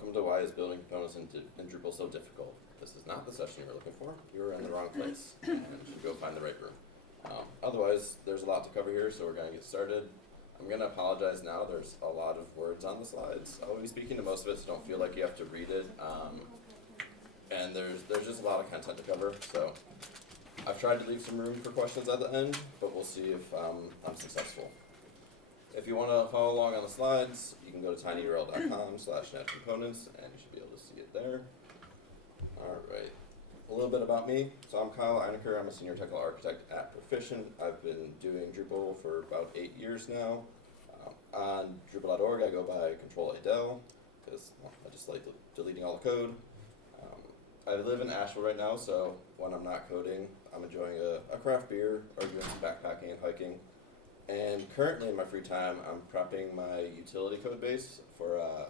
welcome to Why is Building Components in Drupal So Difficult. This is not the session you were looking for. You were in the wrong place and should go find the right room. Otherwise, there's a lot to cover here, so we're going to get started. I'm going to apologize now. There's a lot of words on the slides. I'll be speaking to most of it, so don't feel like you have to read it. And there's just a lot of content to cover, so I've tried to leave some room for questions at the end, but we'll see if I'm successful. If you want to follow along on the slides, you can go to tinyurl.com/navcomponents, and you should be able to see it there. All right, a little bit about me. So I'm Kyle Einecker. I'm a senior technical architect at Perficient. I've been doing Drupal for about 8 years now. On Drupal.org, I go by Control Del, because I just like deleting all the code. I live in Asheville right now, so when I'm not coding, I'm enjoying a craft beer or doing some backpacking and hiking. And currently in my free time, I'm prepping my utility code base for a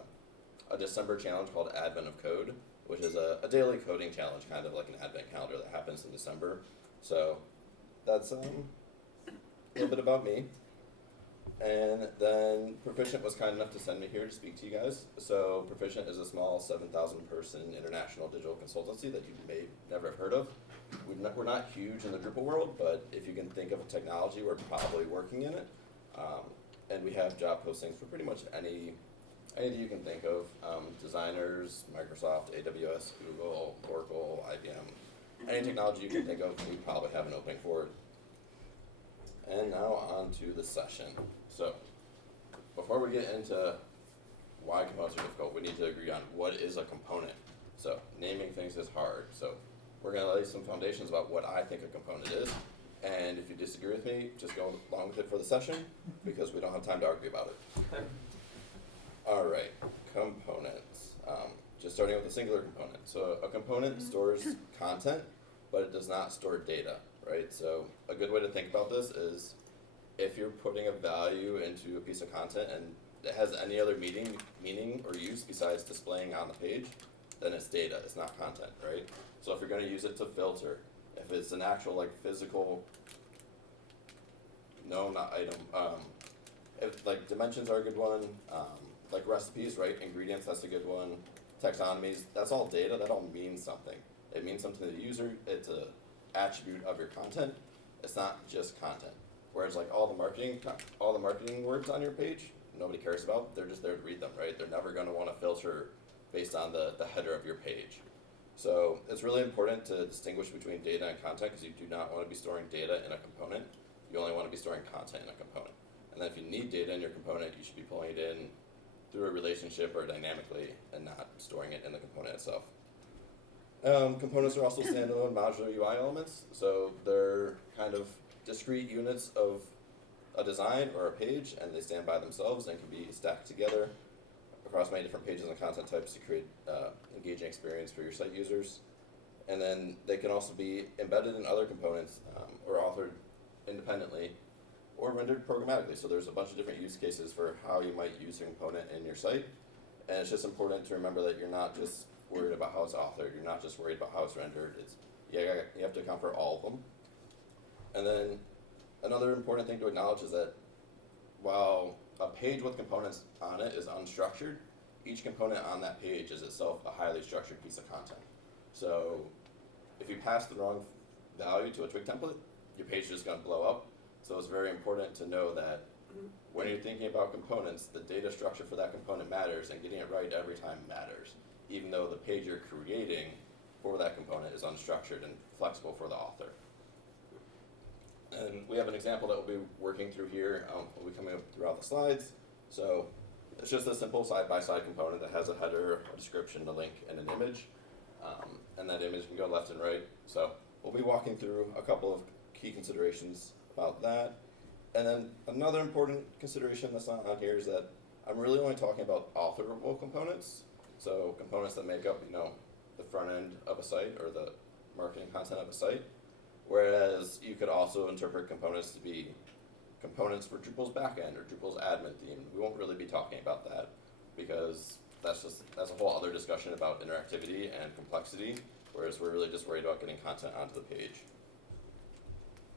December challenge called Advent of Code, which is a daily coding challenge, kind of like an advent calendar that happens in December. So that's a little bit about me. And then Perficient was kind enough to send me here to speak to you guys. So Perficient is a small 7,000 person international digital consultancy that you may never have heard of. We're not huge in the Drupal world, but if you can think of a technology, we're probably working in it. And we have job postings for pretty much anything you can think of. Designers, Microsoft, AWS, Google, Oracle, IBM, any technology you can think of, we probably have an opening for it. And now on to the session. So before we get into why components are difficult, we need to agree on what is a component. So naming things is hard. So we're going to lay some foundations about what I think a component is. And if you disagree with me, just go along with it for the session, because we don't have time to argue about it. All right, components. Just starting with a singular component. So a component stores content, but it does not store data, right? So a good way to think about this is if you're putting a value into a piece of content and it has any other meaning or use besides displaying on the page, then it's data, it's not content, right? So if you're going to use it to filter, if it's an actual like physical, no, not item, if like dimensions are a good one, like recipes, right? Ingredients, that's a good one. Taxonomies, that's all data, that all means something. It means something to the user, it's an attribute of your content, it's not just content. Whereas like all the marketing words on your page, nobody cares about, they're just there to read them, right? They're never going to want to filter based on the header of your page. So it's really important to distinguish between data and content, because you do not want to be storing data in a component. You only want to be storing content in a component. And then if you need data in your component, you should be pulling it in through a relationship or dynamically and not storing it in the component itself. Components are also standalone modular UI elements. So they're kind of discrete units of a design or a page, and they stand by themselves and can be stacked together across many different pages and content types to create engaging experience for your site users. And then they can also be embedded in other components or authored independently or rendered programmatically. So there's a bunch of different use cases for how you might use a component in your site. And it's just important to remember that you're not just worried about how it's authored, you're not just worried about how it's rendered. You have to account for all of them. And then another important thing to acknowledge is that while a page with components on it is unstructured, each component on that page is itself a highly structured piece of content. So if you pass the wrong value to a twig template, your page is just going to blow up. So it's very important to know that when you're thinking about components, the data structure for that component matters, and getting it right every time matters, even though the page you're creating for that component is unstructured and flexible for the author. And we have an example that we'll be working through here. Will be coming up throughout the slides. So it's just a simple side-by-side component that has a header, a description, a link, and an image. And that image can go left and right. So we'll be walking through a couple of key considerations about that. And then another important consideration that's not on here is that I'm really only talking about authorable components. So components that make up, the front end of a site or the marketing content of a site. Whereas you could also interpret components to be components for Drupal's backend or Drupal's admin theme. We won't really be talking about that because that's a whole other discussion about interactivity and complexity, whereas we're really just worried about getting content onto the page.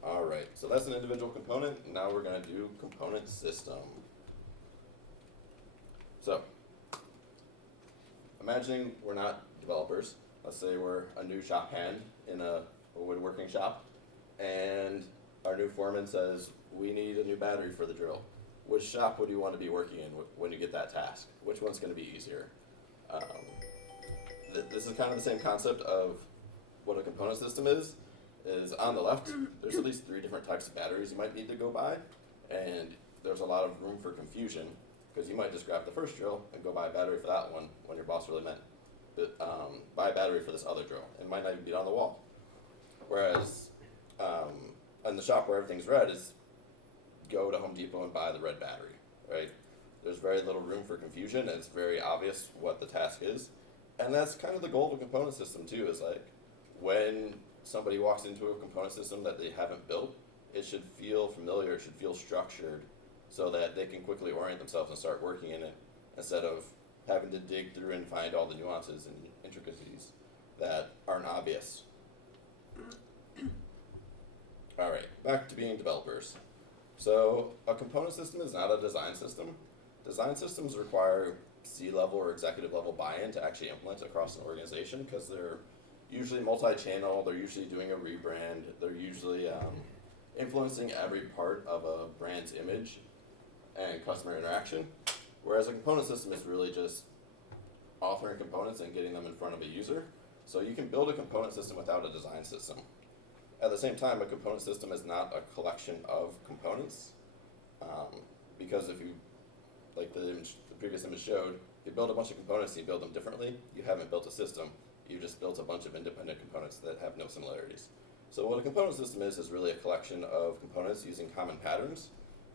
All right, so that's an individual component. Now we're going to do component system. So imagining we're not developers. Let's say we're a new shop hand in a woodworking shop, and our new foreman says, we need a new battery for the drill. Which shop would you want to be working in when you get that task? Which one's going to be easier? This is kind of the same concept of what a component system is on the left, there's at least 3 different types of batteries you might need to go buy, and there's a lot of room for confusion, because you might just grab the first drill and go buy a battery for that one when your boss really meant buy a battery for this other drill. It might not even be on the wall. Whereas in the shop where everything's red is go to Home Depot and buy the red battery, right? There's very little room for confusion, and it's very obvious what the task is. And that's kind of the goal of a component system too, is like when somebody walks into a component system that they haven't built, it should feel familiar, it should feel structured, so that they can quickly orient themselves and start working in it, instead of having to dig through and find all the nuances and intricacies that aren't obvious. Alright, back to being developers. So a component system is not a design system. Design systems require C-level or executive level buy-in to actually implement across an organization, because they're usually multi-channel, they're usually doing a rebrand, they're usually influencing every part of a brand's image and customer interaction. Whereas a component system is really just authoring components and getting them in front of a user. So you can build a component system without a design system. At the same time, a component system is not a collection of components, because if you, like the previous image showed, if you build a bunch of components and you build them differently, you haven't built a system. You just built a bunch of independent components that have no similarities. So what a component system is really a collection of components using common patterns,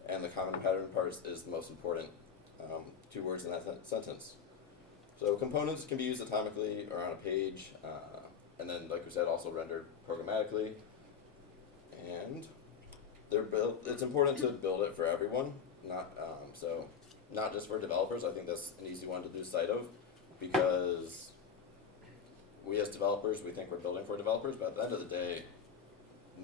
and the common pattern part is the most important 2 words in that sentence. So components can be used atomically or on a page, and then, like we said, also rendered programmatically. And they're built. It's important to build it for everyone, not just for developers. I think that's an easy one to lose sight of, because we as developers, we think we're building for developers, but at the end of the day,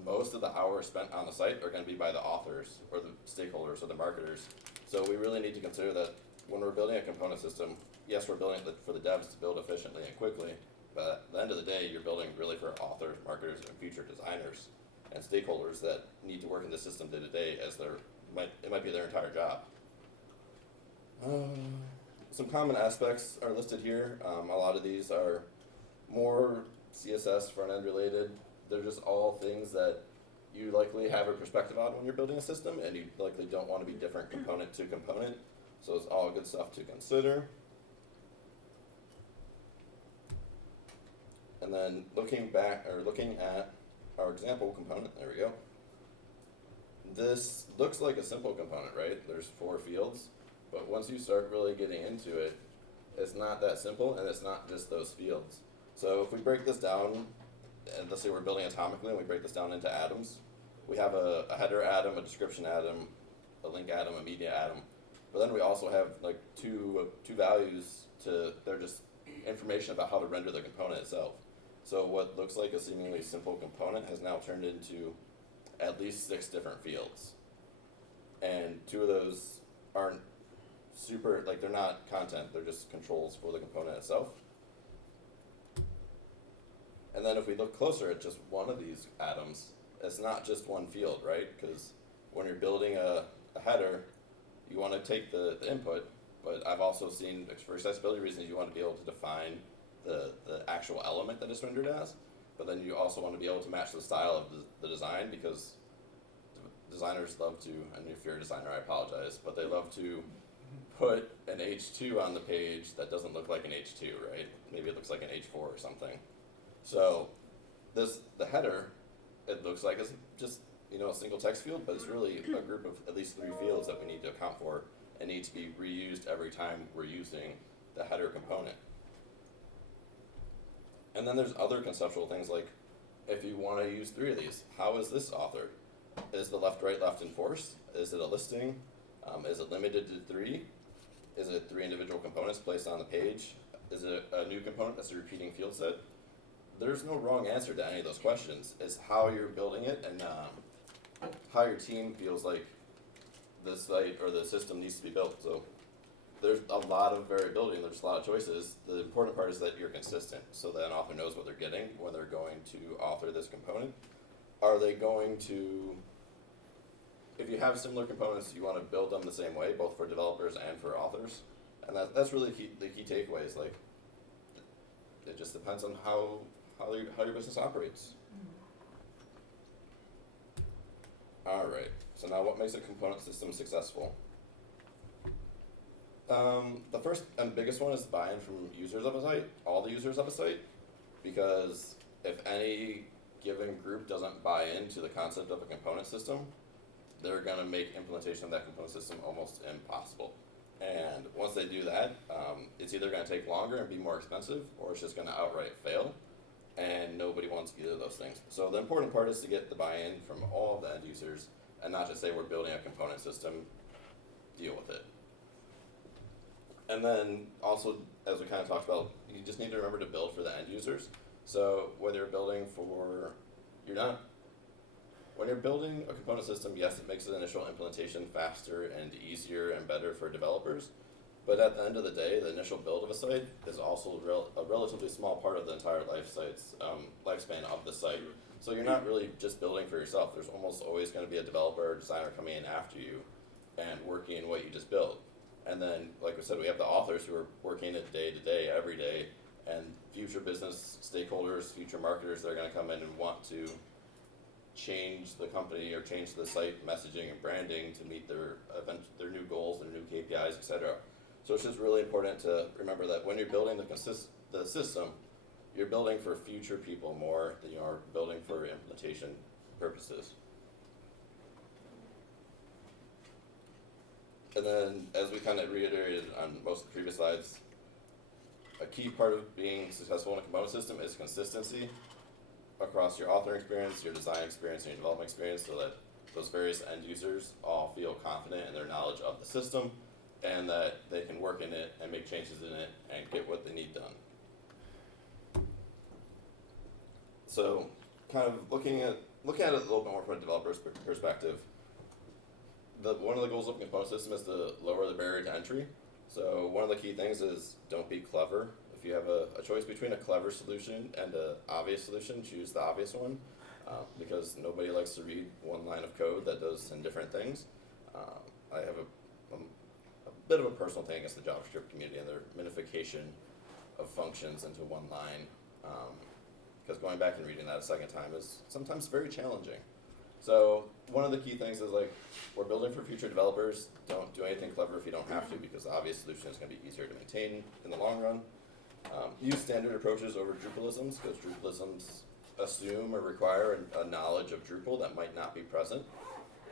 most of the hours spent on the site are going to be by the authors or the stakeholders or the marketers. So we really need to consider that when we're building a component system, yes, we're building it for the devs to build efficiently and quickly, but at the end of the day, you're building really for authors, marketers, and future designers and stakeholders that need to work in the system day to day, as it might be their entire job. Some common aspects are listed here. A lot of these are more CSS front-end related. They're just all things that you likely have a perspective on when you're building a system, and you likely don't want to be different component to component. So it's all good stuff to consider. And then looking at our example component, there we go. This looks like a simple component, right? There's 4 fields, but once you start really getting into it, it's not that simple, and it's not just those fields. So if we break this down, and let's say we're building atomically, and we break this down into atoms, we have a header atom, a description atom, a link atom, a media atom, but then we also have like two values they're just information about how to render the component itself. So what looks like a seemingly simple component has now turned into at least 6 different fields. And 2 of those aren't they're not content, they're just controls for the component itself. And then if we look closer at just one of these atoms, it's not just one field, right? Because when you're building a header, you want to take the input, but I've also seen, for accessibility reasons, you want to be able to define the actual element that it's rendered as, but then you also want to be able to match the style of the design, because designers love to, and if you're a designer, I apologize, but they love to put an H2 on the page that doesn't look like an H2, right? Maybe it looks like an H4 or something. So the header, it looks like it's just a single text field, but it's really a group of at least 3 fields that we need to account for and need to be reused every time we're using the header component. And then there's other conceptual things, like if you want to use 3 of these, how is this authored? Is the left, right, left in force? Is it a listing? Is it limited to 3? Is it 3 individual components placed on the page? Is it a new component that's a repeating field set? There's no wrong answer to any of those questions. It's how you're building it and how your team feels like the site or the system needs to be built. So there's a lot of variability and there's a lot of choices. The important part is that you're consistent, so that an author knows what they're getting when they're going to author this component. Are they going to, if you have similar components, you want to build them the same way, both for developers and for authors. And that's really the key takeaways. Like, it just depends on how your business operates. All right, so now what makes a component system successful? The first and biggest one is the buy-in from users of a site, all the users of a site, because if any given group doesn't buy into the concept of a component system, they're going to make implementation of that component system almost impossible. And once they do that, it's either going to take longer and be more expensive, or it's just going to outright fail, and nobody wants either of those things. So the important part is to get the buy-in from all of the end users, and not just say we're building a component system, deal with it. And then also, as we kind of talked about, you just need to remember to build for the end users. So whether you're building for, when you're building a component system, yes, it makes the initial implementation faster and easier and better for developers. But at the end of the day, the initial build of a site is also a relatively small part of the entire lifespan of the site. So you're not really just building for yourself. There's almost always going to be a developer or designer coming in after you and working in what you just built. And then, like we said, we have the authors who are working it day to day, every day, and future business stakeholders, future marketers that are going to come in and want to change the company or change the site messaging and branding to meet their new goals, their new KPIs, etc. So it's just really important to remember that when you're building the system, you're building for future people more than you are building for implementation purposes. And then, as we kind of reiterated on most of the previous slides, a key part of being successful in a component system is consistency across your authoring experience, your design experience, and your development experience, so that those various end users all feel confident in their knowledge of the system and that they can work in it and make changes in it and get what they need done. So, kind of looking at it a little bit more from a developer's perspective, one of the goals of a component system is to lower the barrier to entry. So one of the key things is don't be clever. If you have a choice between a clever solution and an obvious solution, choose the obvious one, because nobody likes to read one line of code that does 10 different things. I have a bit of a personal thing against the JavaScript community and their minification of functions into one line, because going back and reading that a second time is sometimes very challenging. So one of the key things is, like, we're building for future developers. Don't do anything clever if you don't have to, because the obvious solution is going to be easier to maintain in the long run. Use standard approaches over Drupalisms, because Drupalisms assume or require a knowledge of Drupal that might not be present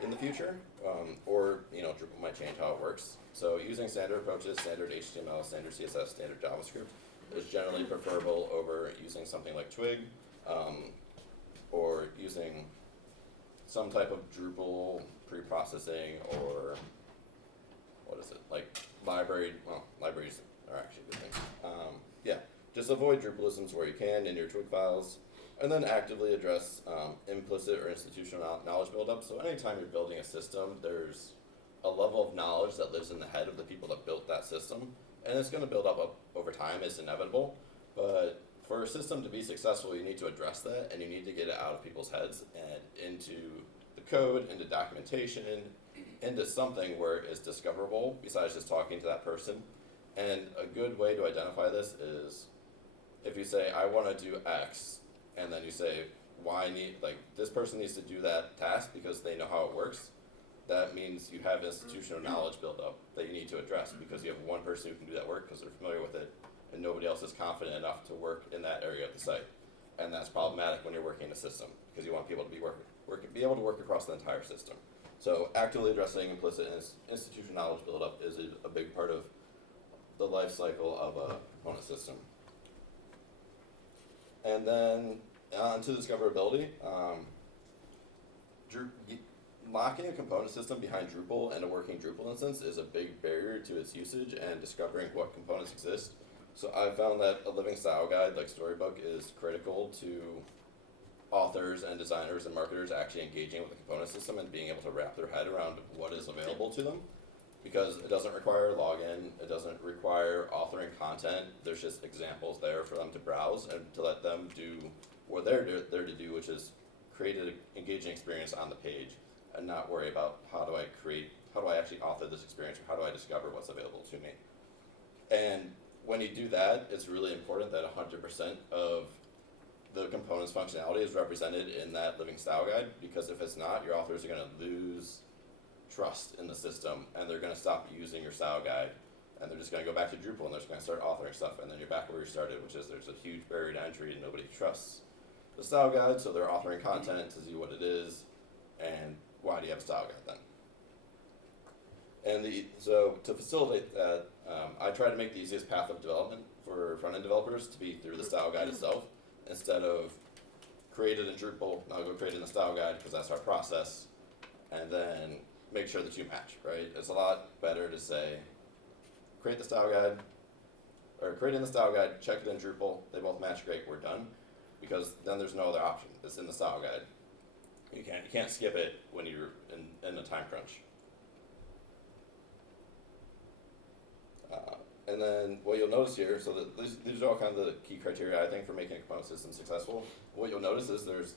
in the future, or Drupal might change how it works. So using standard approaches, standard HTML, standard CSS, standard JavaScript is generally preferable over using something like Twig, or using some type of Drupal pre-processing, or libraries are actually a good thing. Just avoid Drupalisms where you can in your Twig files, and then actively address implicit or institutional knowledge buildup. So anytime you're building a system, there's a level of knowledge that lives in the head of the people that built that system, and it's going to build up over time. It's inevitable, but for a system to be successful, you need to address that, and you need to get it out of people's heads and into the code, into documentation, into something where it's discoverable besides just talking to that person. And a good way to identify this is if you say, I want to do X, and then you say, this person needs to do that task because they know how it works. That means you have institutional knowledge built up that you need to address, because you have one person who can do that work because they're familiar with it, and nobody else is confident enough to work in that area of the site. And that's problematic when you're working in a system, because you want people to be able to work across the entire system. So actively addressing implicit and institutional knowledge buildup is a big part of the life cycle of a component system. And then on to discoverability. Locking a component system behind Drupal and a working Drupal instance is a big barrier to its usage and discovering what components exist. So I've found that a living style guide like Storybook is critical to authors and designers and marketers actually engaging with the component system and being able to wrap their head around what is available to them. because it doesn't require login, it doesn't require authoring content. There's just examples there for them to browse and to let them do what they're there to do, which is create an engaging experience on the page and not worry about how do I actually author this experience, or how do I discover what's available to me. And when you do that, it's really important that 100% of the component's functionality is represented in that living style guide, because if it's not, your authors are going to lose trust in the system, and they're going to stop using your style guide, and they're just going to go back to Drupal, and they're just going to start authoring stuff, and then you're back where you started, which is there's a huge barrier to entry, and nobody trusts the style guide, so they're authoring content to see what it is, and why do you have a style guide then? And so to facilitate that, I try to make the easiest path of development for front-end developers to be through the style guide itself, instead of create it in Drupal, now go create it in the style guide, because that's our process, and then make sure that you match, right? It's a lot better to say, create the style guide, or create in the style guide, check it in Drupal, they both match, great, we're done, because then there's no other option. It's in the style guide. You can't skip it when you're in a time crunch. And then what you'll notice here, so that these are all kind of the key criteria, I think, for making a component system successful. What you'll notice is there's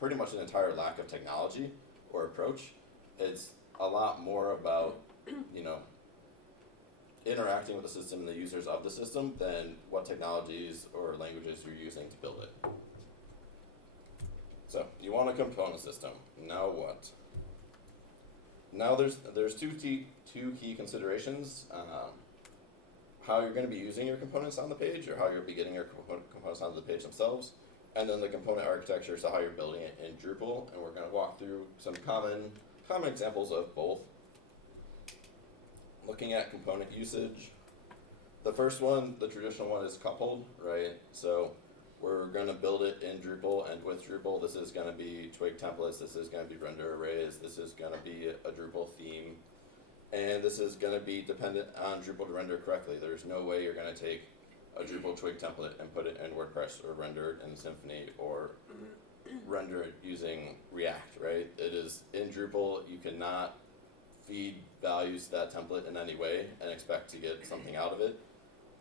pretty much an entire lack of technology or approach. It's a lot more about, interacting with the system and the users of the system than what technologies or languages you're using to build it. So you want a component system. Now what? Now there's two key considerations. How you're going to be using your components on the page, or how you'll be getting your components onto the page themselves, and then the component architecture, so how you're building it in Drupal, and we're going to walk through some common examples of both. Looking at component usage, the first one, the traditional one, is coupled, right? So we're going to build it in Drupal, and with Drupal, this is going to be Twig templates, this is going to be render arrays, this is going to be a Drupal theme, and this is going to be dependent on Drupal to render correctly. There's no way you're going to take a Drupal Twig template and put it in WordPress, or render it in Symfony, or render it using React, right? It is in Drupal. You cannot feed values to that template in any way and expect to get something out of it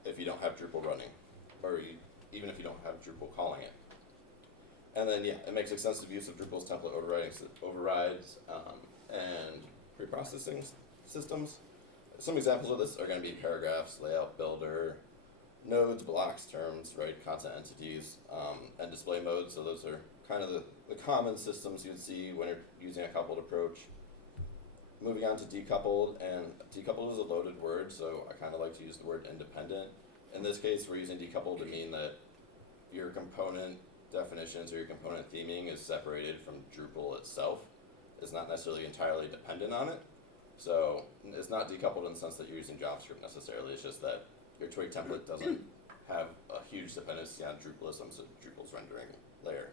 if you don't have Drupal running, or even if you don't have Drupal calling it. And then, it makes extensive use of Drupal's template overrides and preprocessing systems. Some examples of this are going to be paragraphs, layout builder, nodes, blocks, terms, right, content entities, and display mode. So those are kind of the common systems you'd see when you're using a coupled approach. Moving on to decoupled, and decoupled is a loaded word, so I kind of like to use the word independent. In this case, we're using decoupled to mean that your component definitions or your component theming is separated from Drupal itself. It's not necessarily entirely dependent on it. So it's not decoupled in the sense that you're using JavaScript necessarily. It's just that your Twig template doesn't have a huge dependency on Drupalism, so Drupal's rendering layer.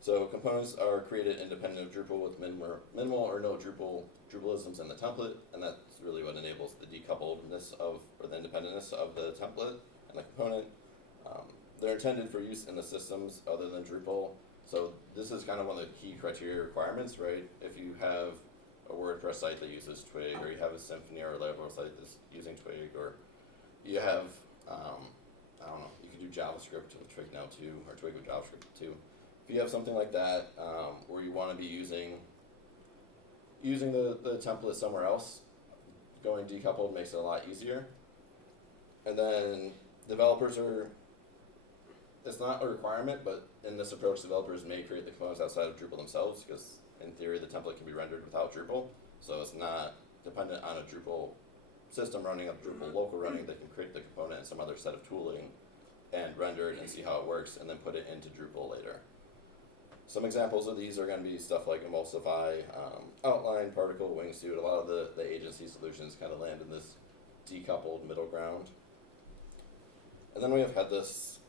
So components are created independent of Drupal with minimal or no Drupalisms in the template, and that's really what enables the decoupledness or the independentness of the template and the component. They're intended for use in the systems other than Drupal. So this is kind of one of the key criteria requirements, right? If you have a WordPress site that uses Twig, or you have a Symfony or a Laravel site that's using Twig, or you have, I don't know, you could do JavaScript with Twig now too, or Twig with JavaScript too. If you have something like that, where you want to be using the template somewhere else, going decoupled makes it a lot easier. And then developers it's not a requirement, but in this approach, developers may create the components outside of Drupal themselves, because in theory, the template can be rendered without Drupal. So it's not dependent on a Drupal system running, a Drupal local running. They can create the component in some other set of tooling and render it and see how it works, and then put it into Drupal later. Some examples of these are going to be stuff like Emulsify, Outline, Particle, Wingsuit. A lot of the agency solutions kind of land in this decoupled middle ground. And then we have headless,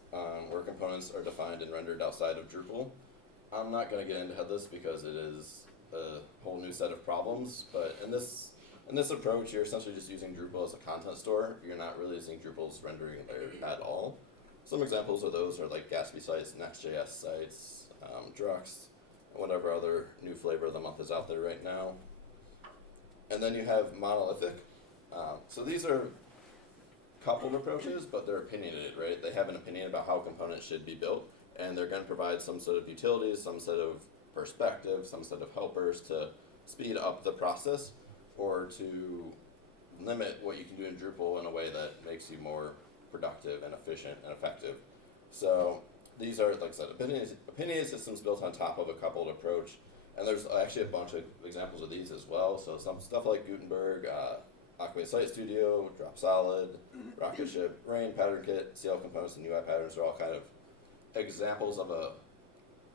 where components are defined and rendered outside of Drupal. I'm not going to get into headless because it is a whole new set of problems, but in this approach, you're essentially just using Drupal as a content store. You're not really using Drupal's rendering layer at all. Some examples of those are like Gatsby sites, Next.js sites, Drux, and whatever other new flavor of the month is out there right now. And then you have monolithic. So these are coupled approaches, but they're opinionated, right? They have an opinion about how components should be built, and they're going to provide some sort of utilities, some sort of perspective, some sort of helpers to speed up the process or to limit what you can do in Drupal in a way that makes you more productive and efficient and effective. So these are, like I said, opinionated systems built on top of a coupled approach. And there's actually a bunch of examples of these as well. So some stuff like Gutenberg, Acme Site Studio, Drop Solid, Rocket Ship, Rain, Pattern Kit, CL Components, and UI Patterns are all kind of examples of a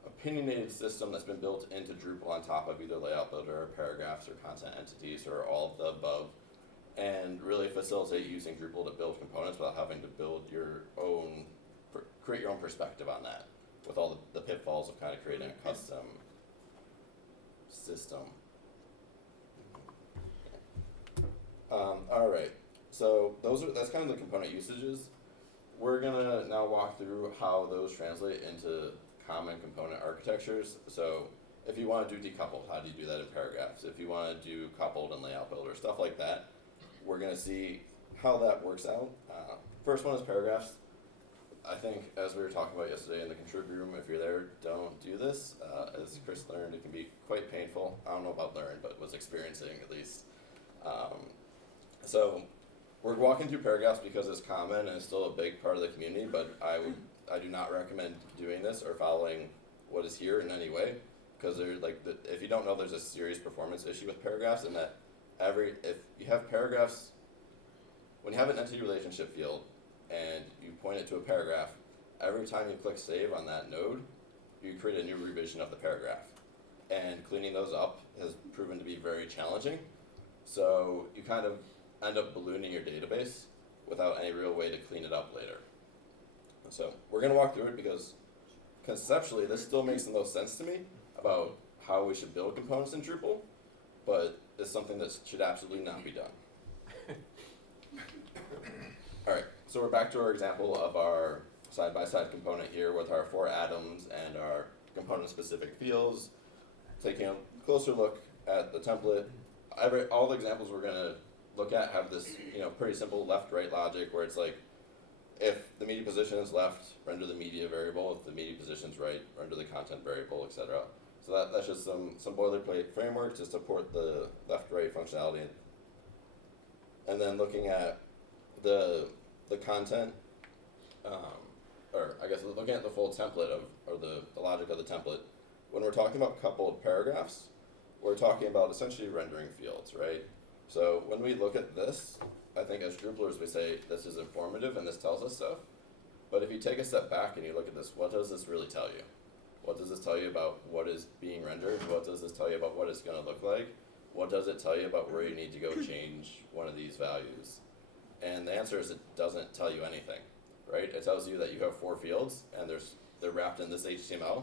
opinionated system that's been built into Drupal on top of either Layout Builder, or Paragraphs, or Content Entities, or all of the above, and really facilitate using Drupal to build components without having to build your own, create your own perspective on that, with all the pitfalls of kind of creating a custom system. All right, so that's kind of the component usages. We're gonna now walk through how those translate into common component architectures. So if you want to do decoupled, how do you do that in Paragraphs? If you want to do coupled in Layout Builder, stuff like that, we're gonna see how that works out. First one is Paragraphs. I think, as we were talking about yesterday in the contrib room, if you're there, don't do this. As Chris learned, it can be quite painful. I don't know about learned, but was experiencing at least. So we're walking through Paragraphs because it's common and it's still a big part of the community, but I do not recommend doing this or following what is here in any way, because if you don't know, there's a serious performance issue with Paragraphs, and that if you have Paragraphs, when you have an entity relationship field and you point it to a paragraph, every time you click save on that node, you create a new revision of the paragraph. And cleaning those up has proven to be very challenging. So you kind of end up ballooning your database without any real way to clean it up later. So we're going to walk through it because conceptually this still makes the most sense to me about how we should build components in Drupal, but it's something that should absolutely not be done. All right, so we're back to our example of our side-by-side component here with our 4 atoms and our component-specific fields. Taking a closer look at the template, all the examples we're going to look at have this, pretty simple left-right logic where it's like, if the media position is left, render the media variable. If the media position is right, render the content variable, etc. So that's just some boilerplate framework to support the left-right functionality. And then looking at the content, or I guess looking at the full template or the logic of the template, when we're talking about coupled paragraphs, we're talking about essentially rendering fields, right? So when we look at this, I think as Drupalers we say this is informative and this tells us stuff. But if you take a step back and you look at this, what does this really tell you? What does this tell you about what is being rendered? What does this tell you about what it's going to look like? What does it tell you about where you need to go change one of these values? And the answer is it doesn't tell you anything, right? It tells you that you have 4 fields and they're wrapped in this HTML.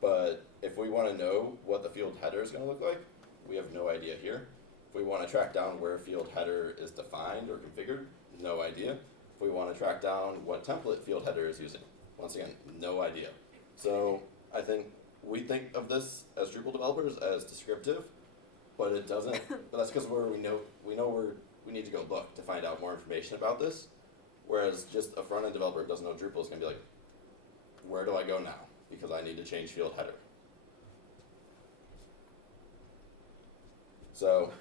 But if we want to know what the field header is going to look like, we have no idea here. If we want to track down where field header is defined or configured, no idea. If we want to track down what template field header is using, once again, no idea. So I think we think of this as Drupal developers as descriptive, but it doesn't. But that's because we know where we need to go look to find out more information about this. Whereas just a front end developer who doesn't know Drupal is going to be like, where do I go now? Because I need to change field header. So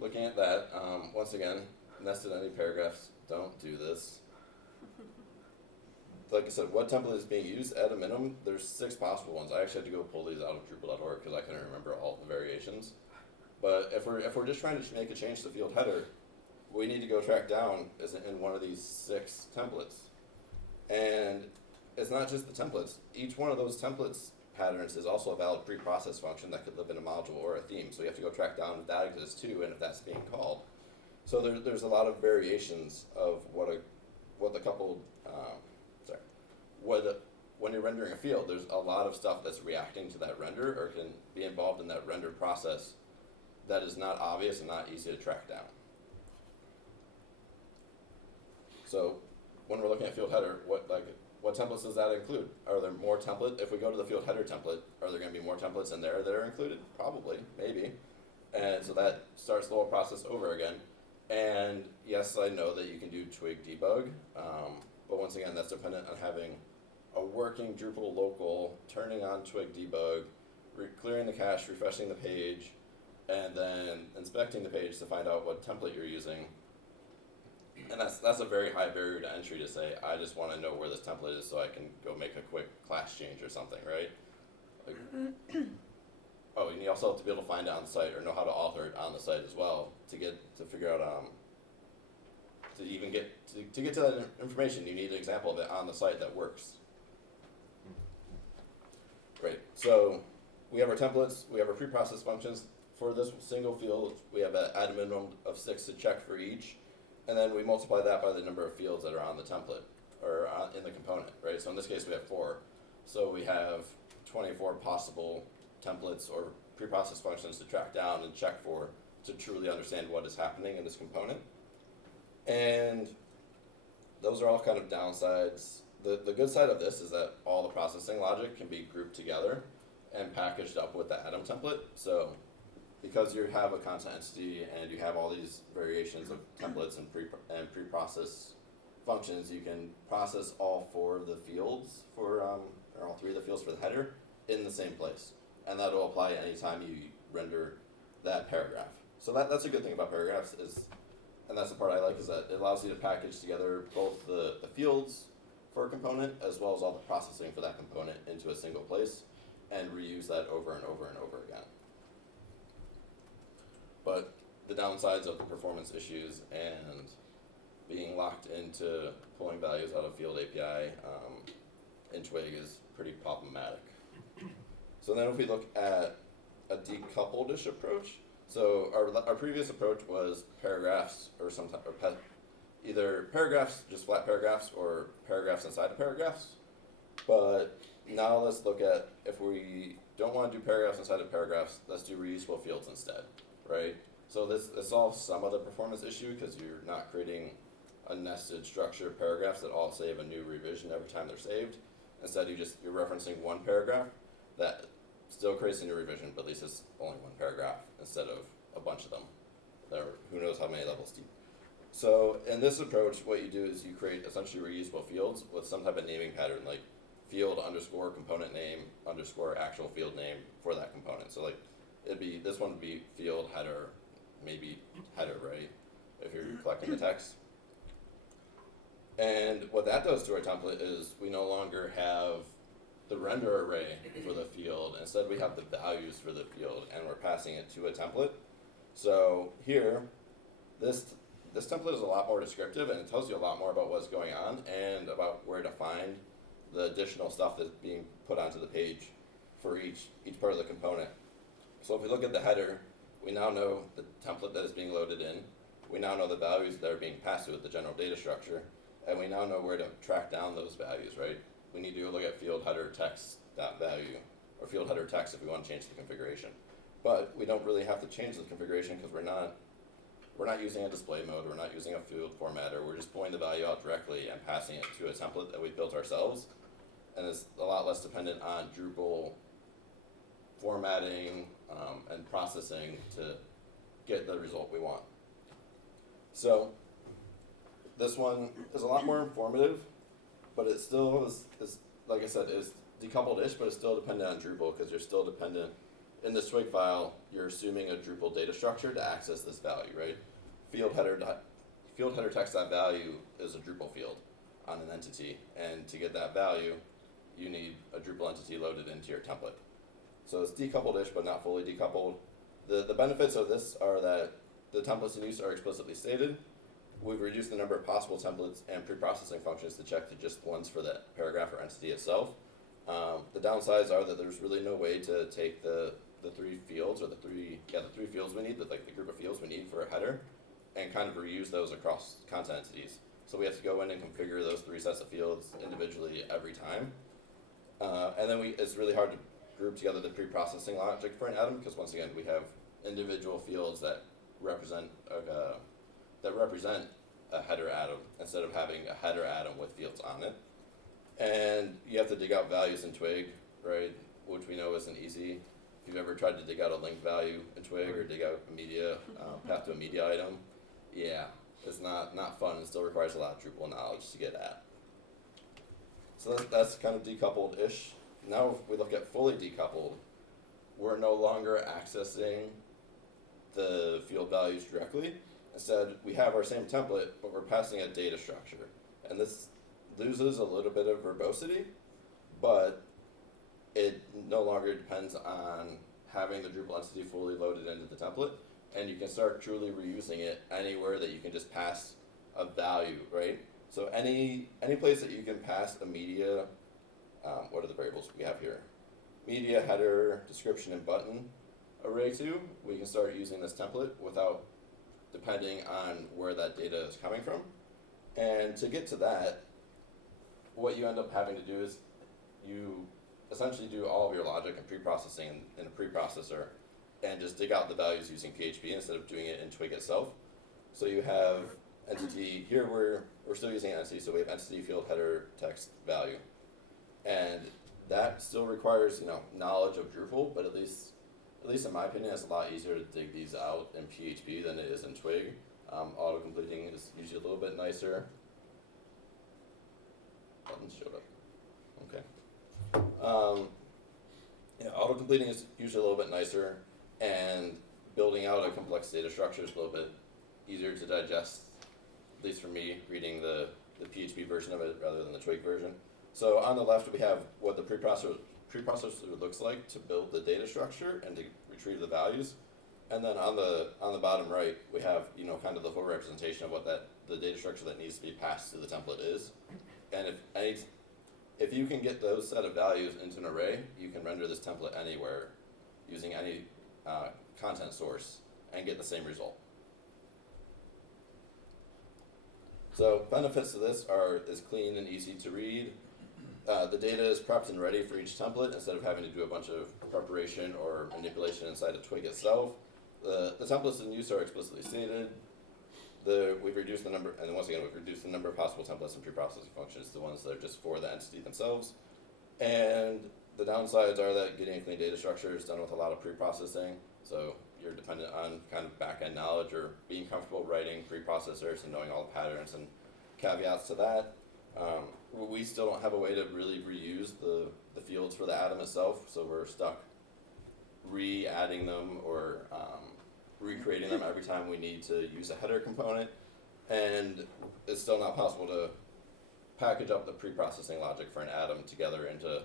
looking at that, once again, nested ending paragraphs don't do this. Like I said, what template is being used at a minimum? There's 6 possible ones. I actually had to go pull these out of Drupal.org because I couldn't remember all the variations. But if we're just trying to make a change to field header, what we need to go track down is in one of these 6 templates. And it's not just the templates. Each one of those templates patterns is also a valid pre-process function that could live in a module or a theme. So you have to go track down if that exists too and if that's being called. So there's a lot of variations of when you're rendering a field, there's a lot of stuff that's reacting to that render or can be involved in that render process that is not obvious and not easy to track down. So when we're looking at field header, what templates does that include? Are there more templates? If we go to the field header template, are there going to be more templates in there that are included? Probably, maybe. And so that starts the whole process over again. And yes, I know that you can do Twig debug, but once again, that's dependent on having a working Drupal local, turning on Twig debug, clearing the cache, refreshing the page, and then inspecting the page to find out what template you're using. And that's a very high barrier to entry to say, I just want to know where this template is so I can go make a quick class change or something, right? Like, oh, and you also have to be able to find it on the site or know how to author it on the site as well to figure out to even get to that information. You need an example of it on the site that works. Great. So we have our templates. We have our preprocessed functions. For this single field, we have add a minimum of 6 to check for each, and then we multiply that by the number of fields that are on the template or in the component, right? So in this case, we have 4. So we have 24 possible templates or preprocessed functions to track down and check for to truly understand what is happening in this component. And those are all kind of downsides. The good side of this is that all the processing logic can be grouped together and packaged up with the Atom template. So because you have a content entity and you have all these variations of templates and preprocess functions, you can process all 4 of the fields or all 3 of the fields for the header in the same place. And that will apply anytime you render that paragraph. So that's a good thing about paragraphs and that's the part I like, is that it allows you to package together both the fields for a component as well as all the processing for that component into a single place and reuse that over and over and over again. But the downsides of the performance issues and being locked into pulling values out of field API in Twig is pretty problematic. So then if we look at a decoupled-ish approach, so our previous approach was paragraphs or either paragraphs, just flat paragraphs, or paragraphs inside of paragraphs. But now let's look at, if we don't want to do paragraphs inside of paragraphs, let's do reusable fields instead, right? So this solves some of the performance issue because you're not creating a nested structure of paragraphs that all save a new revision every time they're saved. Instead, you're referencing one paragraph that still creates a new revision, but at least it's only one paragraph instead of a bunch of them. They're who knows how many levels deep. So in this approach, what you do is you create essentially reusable fields with some type of naming pattern, like field underscore component name underscore actual field name for that component. So like this one would be field header, maybe header, right? If you're collecting the text. And what that does to our template is we no longer have the render array for the field. Instead, we have the values for the field, and we're passing it to a template. So here, this template is a lot more descriptive, and it tells you a lot more about what's going on and about where to find the additional stuff that's being put onto the page for each part of the component. So if we look at the header, we now know the template that is being loaded in. We now know the values that are being passed to it, the general data structure, and we now know where to track down those values, right? We need to go look at field header text .value, or field header text if we want to change the configuration. But we don't really have to change the configuration because we're not using a display mode, we're not using a field formatter, we're just pulling the value out directly and passing it to a template that we built ourselves. And it's a lot less dependent on Drupal formatting and processing to get the result we want. So this one is a lot more informative, but it still is like I said, is decoupled-ish, but it's still dependent on Drupal because you're still dependent. In this Twig file, you're assuming a Drupal data structure to access this value, right? Field header text.value is a Drupal field on an entity, and to get that value, you need a Drupal entity loaded into your template. So it's decoupled-ish, but not fully decoupled. The benefits of this are that the templates in use are explicitly stated. We've reduced the number of possible templates and preprocessing functions to check to just ones for the paragraph or entity itself. The downsides are that there's really no way to take the 3 fields or the three fields we need, the group of fields we need for a header, and kind of reuse those across content entities. So we have to go in and configure those 3 sets of fields individually every time. And then it's really hard to group together the pre-processing logic for an atom because once again we have individual fields that represent a header atom instead of having a header atom with fields on it. And you have to dig out values in Twig, right, which we know isn't easy. if you've ever tried to dig out a link value in Twig or dig out a media, path to a media item, yeah, it's not fun. It still requires a lot of Drupal knowledge to get at. So that's kind of decoupled-ish. Now if we look at fully decoupled, we're no longer accessing the field values directly. Instead, we have our same template, but we're passing a data structure. And this loses a little bit of verbosity, but it no longer depends on having the Drupal entity fully loaded into the template, and you can start truly reusing it anywhere that you can just pass a value, right? So any place that you can pass a media, what are the variables we have here? Media, header, description, and button array to, we can start using this template without depending on where that data is coming from. And to get to that, what you end up having to do is you essentially do all of your logic and pre-processing in a preprocessor and just dig out the values using PHP instead of doing it in Twig itself. So you have entity, here we're still using entity, so we have entity, field, header, text, value. And that still requires, knowledge of Drupal, but at least in my opinion, it's a lot easier to dig these out in PHP than it is in Twig. Auto-completing is usually a little bit nicer. Buttons showed up. Okay. Auto-completing is usually a little bit nicer, and building out a complex data structure is a little bit easier to digest, at least for me, reading the PHP version of it rather than the Twig version. So on the left, we have what the preprocessor looks like to build the data structure and to retrieve the values. And then on the bottom right, we have kind of the full representation of what the data structure that needs to be passed to the template is. And if you can get those set of values into an array, you can render this template anywhere using any content source and get the same result. So benefits to this is clean and easy to read. The data is prepped and ready for each template instead of having to do a bunch of preparation or manipulation inside of Twig itself. The templates in use are explicitly stated. We've reduced the number, and once again, we've reduced the number of possible templates and pre-processing functions to the ones that are just for the entity themselves. And the downsides are that getting a clean data structure is done with a lot of pre-processing, so you're dependent on kind of back-end knowledge or being comfortable writing pre-processors and knowing all the patterns and caveats to that. We still don't have a way to really reuse the fields for the atom itself, so we're stuck re-adding them or recreating them every time we need to use a header component, and it's still not possible to package up the pre-processing logic for an atom together into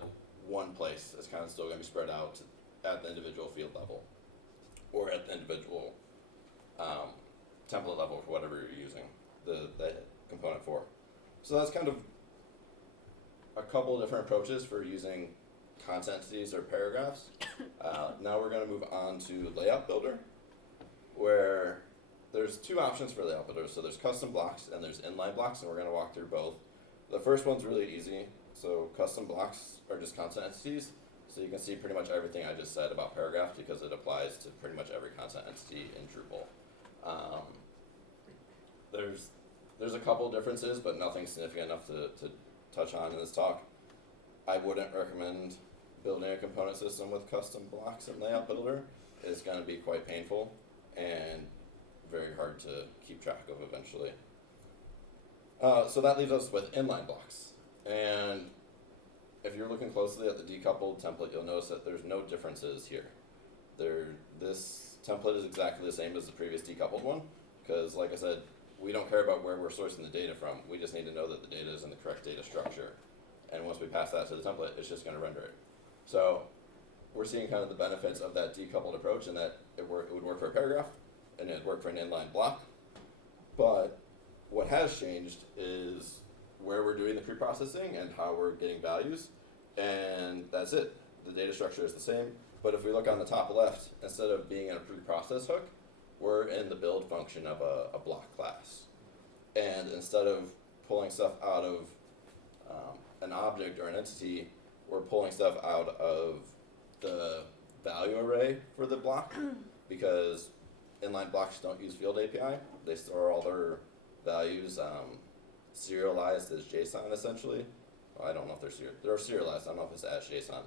one place. It's kind of still going to be spread out at the individual field level or at the individual template level for whatever you're using the component for. So that's kind of a couple of different approaches for using content entities or paragraphs. Now we're going to move on to Layout Builder, where there's two options for Layout Builder. So there's custom blocks and there's inline blocks, and we're going to walk through both. The first one's really easy. So custom blocks are just content entities. So you can see pretty much everything I just said about paragraph because it applies to pretty much every content entity in Drupal. There's a couple differences, but nothing significant enough to touch on in this talk. I wouldn't recommend building a component system with custom blocks in Layout Builder. It's going to be quite painful and very hard to keep track of eventually. So that leaves us with inline blocks. And if you're looking closely at the decoupled template, you'll notice that there's no differences here. This template is exactly the same as the previous decoupled one, because like I said, we don't care about where we're sourcing the data from. We just need to know that the data is in the correct data structure. And once we pass that to the template, it's just going to render it. So we're seeing kind of the benefits of that decoupled approach, in that it would work for a paragraph and it'd work for an inline block. But what has changed is where we're doing the pre-processing and how we're getting values, and that's it. The data structure is the same, but if we look on the top left, instead of being in a pre-process hook, we're in the build function of a block class. And instead of pulling stuff out of an object or an entity, we're pulling stuff out of the value array for the block, because inline blocks don't use field API. They store all their values serialized as JSON essentially. Well, I don't know if they're serialized. I don't know if it's as JSON.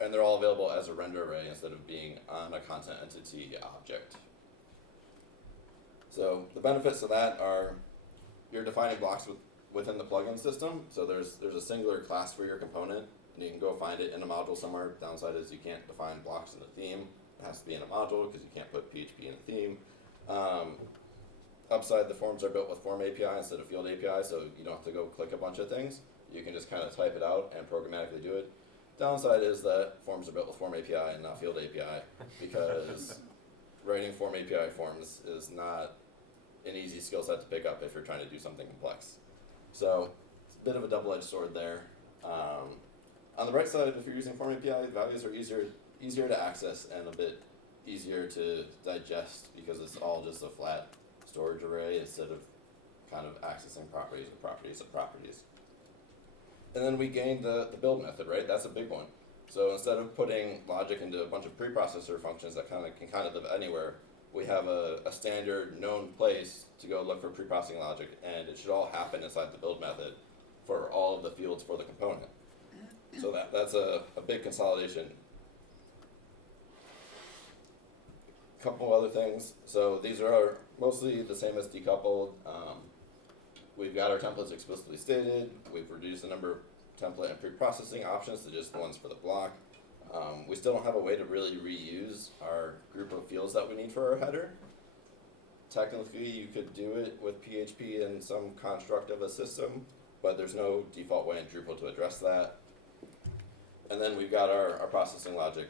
and they're all available as a render array instead of being on a content entity object. So the benefits of that are you're defining blocks within the plugin system. So there's a singular class for your component, and you can go find it in a module somewhere. Downside is you can't define blocks in the theme. It has to be in a module because you can't put PHP in a theme. Upside, the forms are built with Form API instead of Field API, so you don't have to go click a bunch of things. You can just kind of type it out and programmatically do it. Downside is that forms are built with Form API and not Field API, because writing Form API forms is not an easy skill set to pick up if you're trying to do something complex. So it's a bit of a double-edged sword there. On the right side, if you're using Form API, values are easier to access and a bit easier to digest because it's all just a flat storage array instead of kind of accessing properties of properties of properties. And then we gained the build method, right? That's a big one. So instead of putting logic into a bunch of preprocessor functions that can live anywhere, we have a standard known place to go look for preprocessing logic, and it should all happen inside the build method for all of the fields for the component. So that's a big consolidation. Couple other things. So these are mostly the same as decoupled. We've got our templates explicitly stated. We've reduced the number of template and pre-processing options to just the ones for the block. We still don't have a way to really reuse our group of fields that we need for our header. Technically, you could do it with PHP and some construct of a system, but there's no default way in Drupal to address that. And then we've got our processing logic.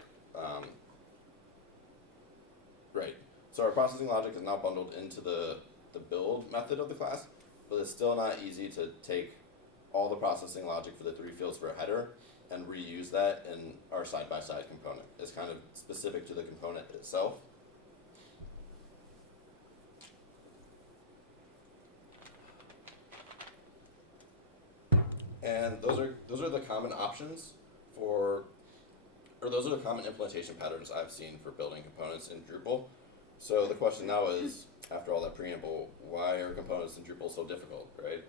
Right. So our processing logic is now bundled into the build method of the class, but it's still not easy to take all the processing logic for the three fields for a header and reuse that in our side-by-side component. It's kind of specific to the component itself. And those are the common options those are the common implementation patterns I've seen for building components in Drupal. So the question now is, after all that preamble, why are components in Drupal so difficult, right?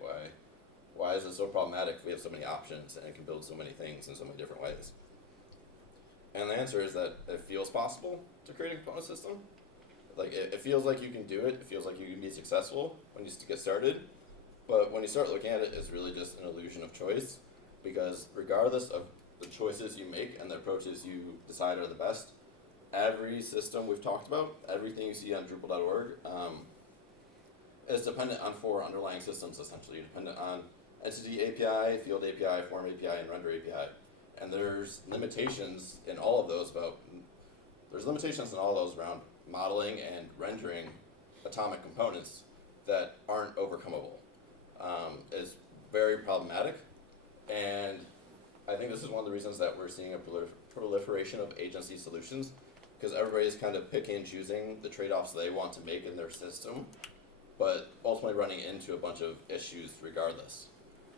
Why is it so problematic if we have so many options and can build so many things in so many different ways? And the answer is that it feels possible to create a component system. Like, it feels like you can do it. It feels like you can be successful when you get started. But when you start looking at it, it's really just an illusion of choice, because regardless of the choices you make and the approaches you decide are the best, every system we've talked about, everything you see on Drupal.org, is dependent on four underlying systems, essentially. You're dependent on Entity API, Field API, Form API, and Render API. And there's limitations in all of those around modeling and rendering atomic components that aren't overcomable. Is very problematic, and I think this is one of the reasons that we're seeing a proliferation of agency solutions, because everybody's kind of picking and choosing the trade-offs they want to make in their system, but ultimately running into a bunch of issues regardless.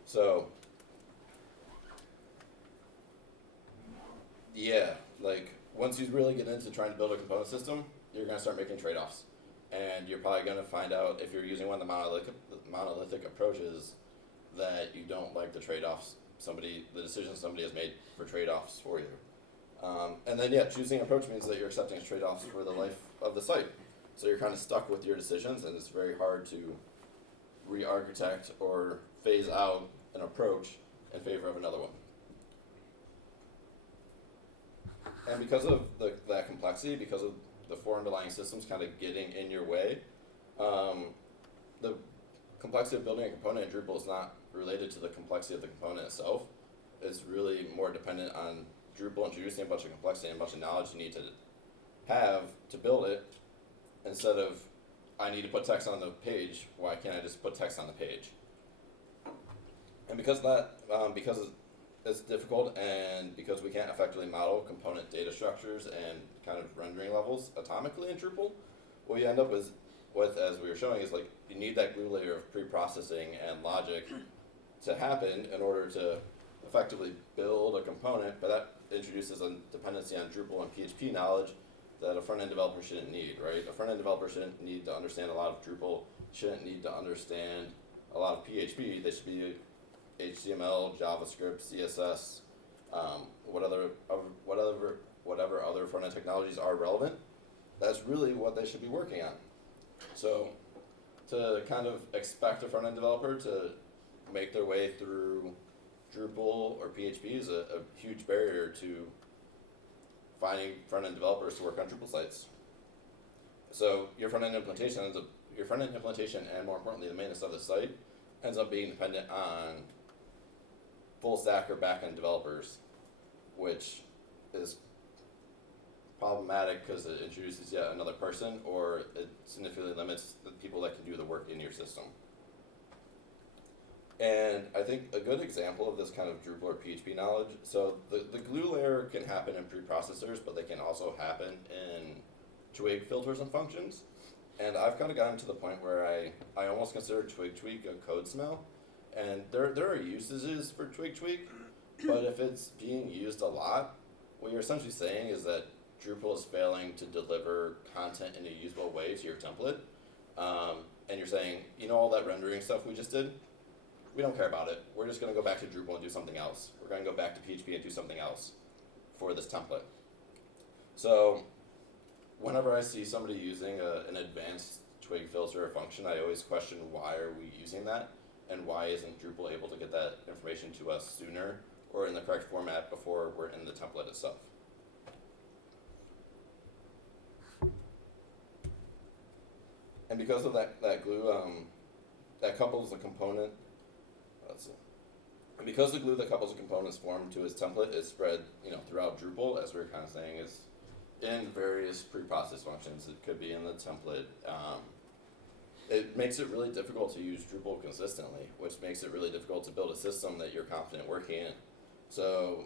So, yeah, like once you really get into trying to build a component system, you're going to start making trade-offs. And you're probably going to find out, if you're using one of the monolithic approaches, that you don't like the trade-offs, the decisions somebody has made for trade-offs for you. And then, choosing an approach means that you're accepting trade-offs for the life of the site. So you're kind of stuck with your decisions, and it's very hard to re-architect or phase out an approach in favor of another one. And because of that complexity, because of the four underlying systems kind of getting in your way, the complexity of building a component in Drupal is not related to the complexity of the component itself. It's really more dependent on Drupal introducing a bunch of complexity and a bunch of knowledge you need to have to build it, instead of, I need to put text on the page, why can't I just put text on the page? And because of that, because it's difficult, and because we can't effectively model component data structures and kind of rendering levels atomically in Drupal, what you end up with, as we were showing, is like you need that glue layer of pre-processing and logic to happen in order to effectively build a component, but that introduces a dependency on Drupal and PHP knowledge that a front-end developer shouldn't need, right? A front-end developer shouldn't need to understand a lot of Drupal, shouldn't need to understand a lot of PHP. They should be HTML, JavaScript, CSS, whatever other front-end technologies are relevant, that's really what they should be working on. So to kind of expect a front-end developer to make their way through Drupal or PHP is a huge barrier to finding front-end developers to work on Drupal sites. So your front-end implementation and more importantly the maintenance of the site ends up being dependent on full stack or back-end developers, which is problematic because it introduces yet another person, or it significantly limits the people that can do the work in your system. And I think a good example of this kind of Drupal or PHP knowledge, so the glue layer can happen in preprocessors, but they can also happen in twig filters and functions. And I've kind of gotten to the point where I almost consider twig tweak a code smell. And there are usages for twig tweak, but if it's being used a lot, what you're essentially saying is that Drupal is failing to deliver content in a usable way to your template. And you're saying, you know, all that rendering stuff we just did, we don't care about it. We're just going to go back to Drupal and do something else. We're going to go back to PHP and do something else for this template. So whenever I see somebody using an advanced twig filter or function, I always question, why are we using that? And why isn't Drupal able to get that information to us sooner or in the correct format before we're in the template itself? And because of that glue, that couples the component, and because the glue that couples the components formed to its template is spread, throughout Drupal, as we were kind of saying, is in various preprocessed functions. It could be in the template. It makes it really difficult to use Drupal consistently, which makes it really difficult to build a system that you're confident working in. So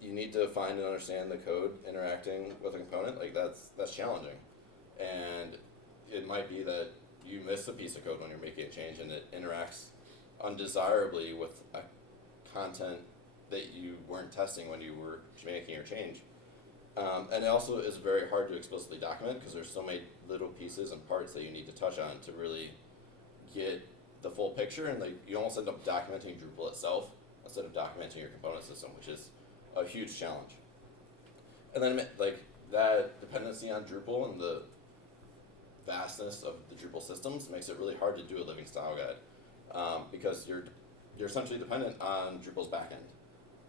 you need to find and understand the code interacting with a component. Like that's challenging. And it might be that you miss a piece of code when you're making a change and it interacts undesirably with a content that you weren't testing when you were making your change. And it also is very hard to explicitly document because there's so many little pieces and parts that you need to touch on to really get the full picture, and you almost end up documenting Drupal itself instead of documenting your component system, which is a huge challenge. And then that dependency on Drupal and the vastness of the Drupal systems makes it really hard to do a living style guide, because you're essentially dependent on Drupal's backend.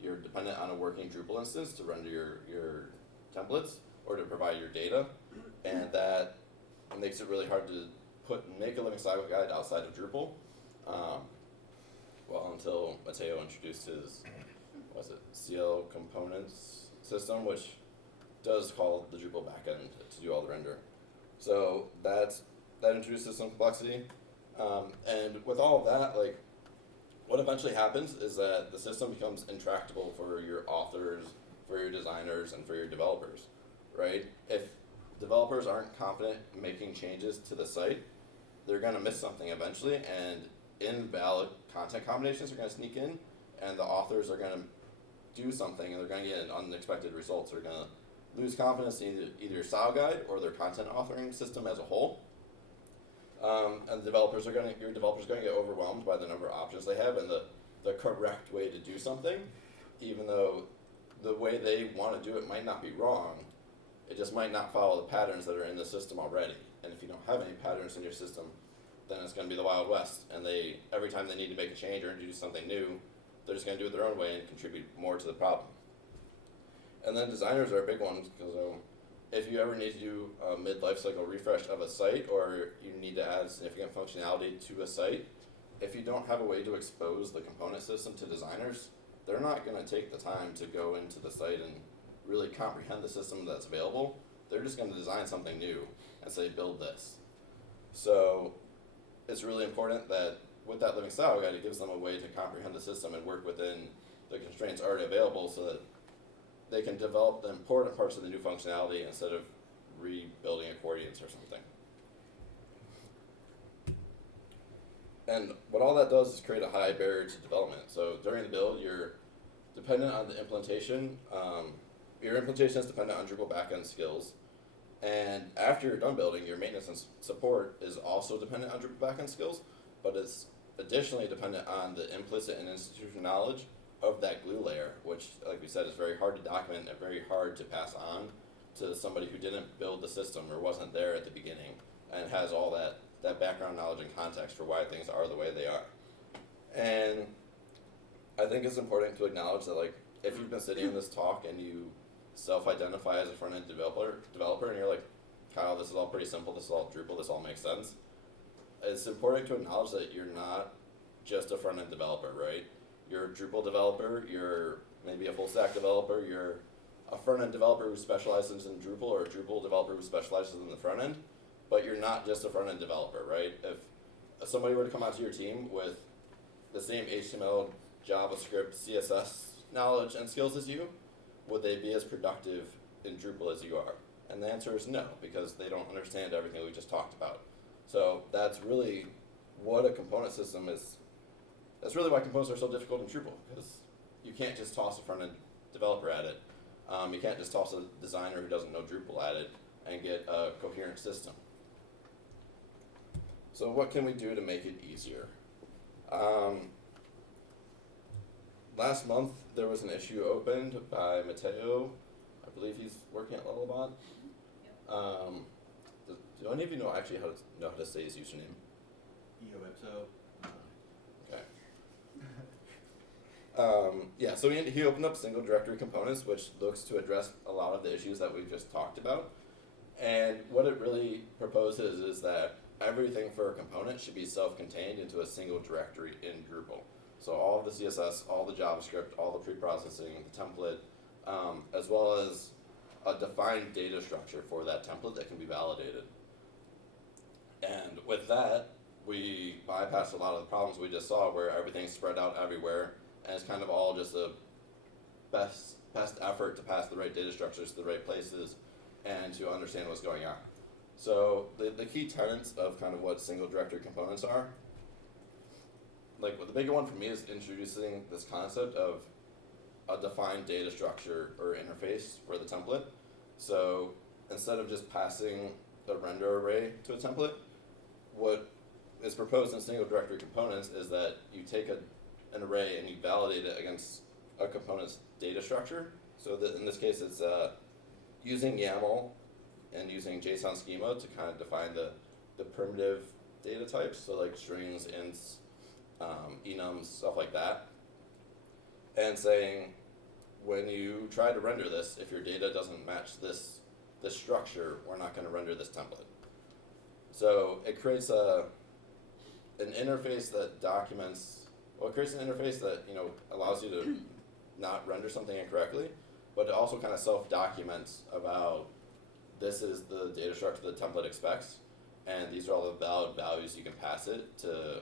You're dependent on a working Drupal instance to render your templates or to provide your data, and that makes it really hard to make a living style guide outside of Drupal. Until Matteo introduced his CL components system, which does call the Drupal backend to do all the render. So that introduces some complexity, and with all of that, what eventually happens is that the system becomes intractable for your authors, for your designers, and for your developers, right? If developers aren't confident in making changes to the site, they're going to miss something eventually, and invalid content combinations are going to sneak in, and the authors are going to do something, and they're going to get unexpected results. They're going to lose confidence in either your style guide or their content authoring system as a whole. And your developers are going to get overwhelmed by the number of options they have and the correct way to do something, even though the way they want to do it might not be wrong. It just might not follow the patterns that are in the system already. And if you don't have any patterns in your system, then it's going to be the Wild West. And every time they need to make a change or introduce something new, they're just going to do it their own way and contribute more to the problem. And then designers are a big one, because if you ever need to do a mid-lifecycle refresh of a site, or you need to add significant functionality to a site, if you don't have a way to expose the component system to designers, they're not going to take the time to go into the site and really comprehend the system that's available. They're just going to design something new and say, build this. So it's really important that with that living style guide, it gives them a way to comprehend the system and work within the constraints already available so that they can develop the important parts of the new functionality instead of rebuilding accordions or something. And what all that does is create a high barrier to development. So during the build, you're dependent on the implementation. Your implementation is dependent on Drupal backend skills. And after you're done building, your maintenance and support is also dependent on Drupal backend skills, but it's additionally dependent on the implicit and institutional knowledge of that glue layer, which, like we said, is very hard to document and very hard to pass on to somebody who didn't build the system or wasn't there at the beginning and has all that background knowledge and context for why things are the way they are. And I think it's important to acknowledge that, like, if you've been sitting in this talk and you self-identify as a front-end developer and you're like, Kyle, this is all pretty simple, this is all Drupal, this all makes sense, it's important to acknowledge that you're not just a front-end developer, right? You're a Drupal developer, you're maybe a full-stack developer, you're a front-end developer who specializes in Drupal, or a Drupal developer who specializes in the front end, but you're not just a front-end developer, right? If somebody were to come onto your team with the same HTML, JavaScript, CSS knowledge and skills as you, would they be as productive in Drupal as you are? And the answer is no, because they don't understand everything we just talked about. So that's really what a component system is. That's really why components are so difficult in Drupal, because you can't just toss a front-end developer at it. You can't just toss a designer who doesn't know Drupal at it and get a coherent system. So what can we do to make it easier? Last month, there was an issue opened by Matteo. I believe he's working at Levelbot. Do any of you know actually how to say his username? EOXO. Okay. Yeah, so he opened up single directory components, which looks to address a lot of the issues that we've just talked about. And what it really proposes is that everything for a component should be self-contained into a single directory in Drupal. So all of the CSS, all the JavaScript, all the pre-processing, the template, as well as a defined data structure for that template that can be validated. And with that, we bypassed a lot of the problems we just saw where everything's spread out everywhere, and it's kind of all just a best effort to pass the right data structures to the right places and to understand what's going on. So the key tenets of kind of what single directory components are, like the bigger one for me is introducing this concept of a defined data structure or interface for the template. So instead of just passing a render array to a template, what is proposed in single directory components is that you take an array and you validate it against a component's data structure. So that in this case, it's using YAML and using JSON schema to kind of define the primitive data types, so like strings, ints, enums, stuff like that, and saying when you try to render this, if your data doesn't match this structure, we're not going to render this template. So it creates an interface that documents, well, it creates an interface that, you know, allows you to not render something incorrectly, but it also kind of self-documents about this is the data structure the template expects, and these are all the valid values you can pass it to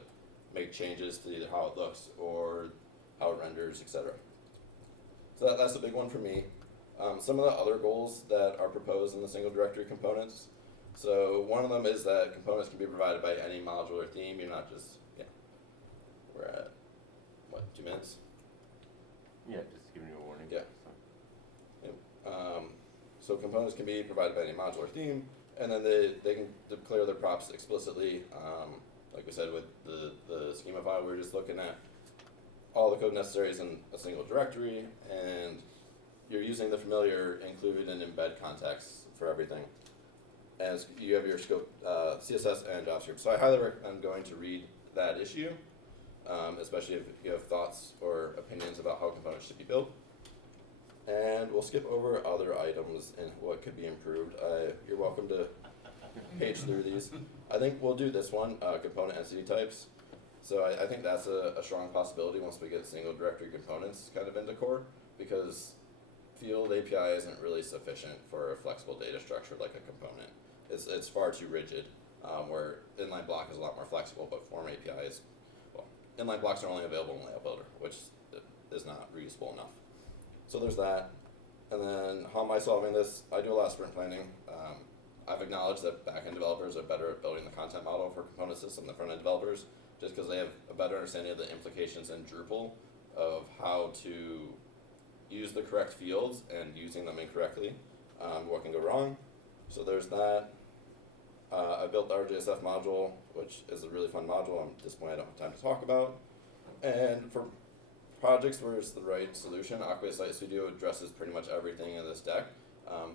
make changes to either how it looks or how it renders, etc. So that's a big one for me. Some of the other goals that are proposed in the single directory components. So one of them is that components can be provided by any module or theme. You're not just, we're at, what, 2 minutes? Yeah, just giving you a warning. Yeah. So components can be provided by any module or theme, and then they can declare their props explicitly. Like we said with the schema file, we're just looking at all the code necessary is in a single directory, and you're using the familiar include and embed context for everything. As you have your scope, CSS and JavaScript. So I highly recommend going to read that issue, especially if you have thoughts or opinions about how components should be built. And we'll skip over other items and what could be improved. You're welcome to page through these. I think we'll do this one, component entity types. So I think that's a strong possibility once we get single directory components kind of into core, because field API isn't really sufficient for a flexible data structure like a component. It's far too rigid, where inline block is a lot more flexible, but form API is, well, inline blocks are only available in Layout Builder, which is not reusable enough. So there's that. And then how am I solving this? I do a lot of sprint planning. I've acknowledged that back-end developers are better at building the content model for component system than front-end developers, just because they have a better understanding of the implications in Drupal of how to use the correct fields and using them incorrectly, what can go wrong. So there's that. I built the RJSF module, which is a really fun module. I'm disappointed I don't have time to talk about. And for projects where it's the right solution, Aqua Site Studio addresses pretty much everything in this deck.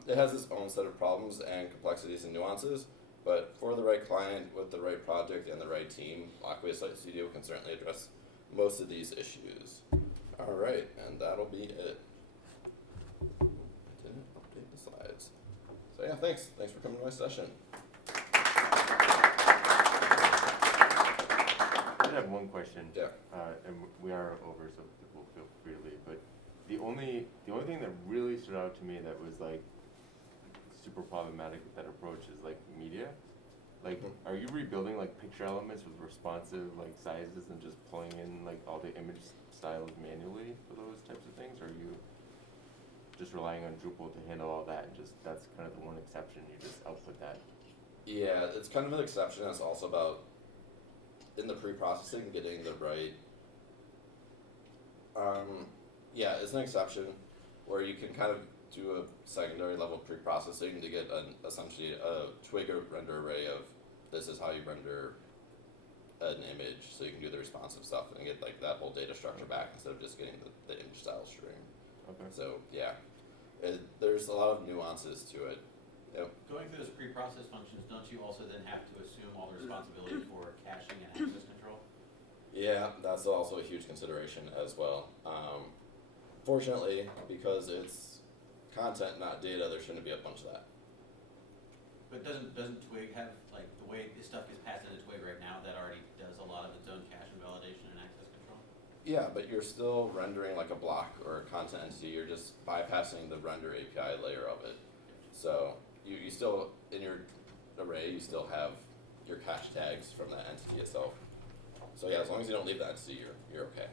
It has its own set of problems and complexities and nuances, but for the right client with the right project and the right team, Aqua Site Studio can certainly address most of these issues. All right, and that'll be it. Didn't update the slides. So yeah, thanks for coming to my session. I have one question. Yeah. And we are over, so people feel free to leave. But the only thing that really stood out to me that was like super problematic with that approach is like media. Like, are you rebuilding like picture elements with responsive like sizes and just pulling in like all the image styles manually for those types of things? Or are you just relying on Drupal to handle all that and just that's kind of the one exception, you just output that? Yeah, it's kind of an exception. It's also about in the pre-processing getting the right. Yeah, it's an exception where you can kind of do a secondary level pre-processing to get essentially a twig render array of this is how you render an image, so you can do the responsive stuff and get like that whole data structure back instead of just getting the image style string. Okay. So yeah, there's a lot of nuances to it. Yep. Going through those pre-process functions, don't you also then have to assume all the responsibility for caching and access control? Yeah, that's also a huge consideration as well. Fortunately, because it's content, not data, there shouldn't be a bunch of that. But doesn't Twig have, like, the way this stuff gets passed into Twig right now, that already does a lot of its own cache and validation and access control? Yeah, but you're still rendering like a block or a content entity. You're just bypassing the render API layer of it. So you still, in your array, you still have your cache tags from that entity itself. So yeah, as long as you don't leave the entity, you're okay.